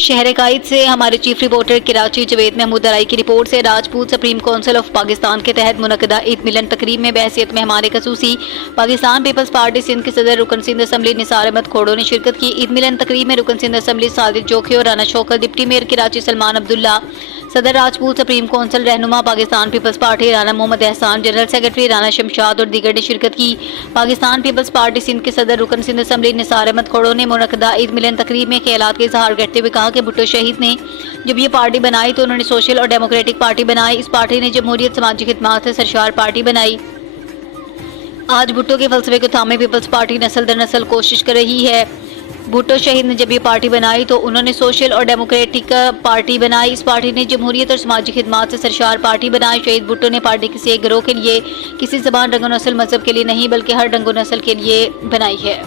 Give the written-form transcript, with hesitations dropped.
شہر قائد سے ہمارے چیف رپورٹر کراچی جاوید محمود درائی کی رپورٹ سے Rajput supreme council of Pakistan کے تحت منعقدہ عید ملن تقریب میں بحثیت مہمان خصوصی پاکستان پیپلز پارٹی سندھ کے صدر رکن سندھ اسمبلی نثار احمد کھوڑو نے شرکت کی۔ عید ملن تقریب میں رکن سندھ اسمبلی صادق جوکھی اور رانا شوکت، ڈپٹی میئر کراچی سلمان عبداللہ، صدر راجپوت سپریم کونسل رہنما پاکستان پیپلز پارٹی رانا محمد احسان، جنرل سیکرٹری رانا شمشاد اور دیگر نے شرکت کی۔ پاکستان پیپلز پارٹی سندھ کے صدر رکن سندھ اسمبلی نثار احمد کھوڑو نے منعقدہ عید ملن تقریب میں خیالات کا اظہار کرتے ہوئے کہا کہ بھٹو شہید نے جب یہ پارٹی بنائی تو انہوں نے سوشل اور ڈیموکریٹک پارٹی بنائی۔ اس پارٹی نے جمہوریت سماجی خدمات سے سرشار پارٹی بنائی۔ آج بھٹو کے فلسفے کو تھامے پیپلز پارٹی نسل در نسل کوشش کر رہی ہے۔ بھٹو شہید نے جب یہ پارٹی بنائی تو انہوں نے سوشل اور ڈیموکریٹک پارٹی بنائی۔ اس پارٹی نے جمہوریت اور سماجی خدمات سے سرشار پارٹی بنائی۔ شہید بھٹو نے پارٹی کسی ایک گروہ کے لیے، کسی زبان، رنگ و نسل، مذہب کے لیے نہیں بلکہ ہر رنگ و نسل کے لیے بنائی ہے۔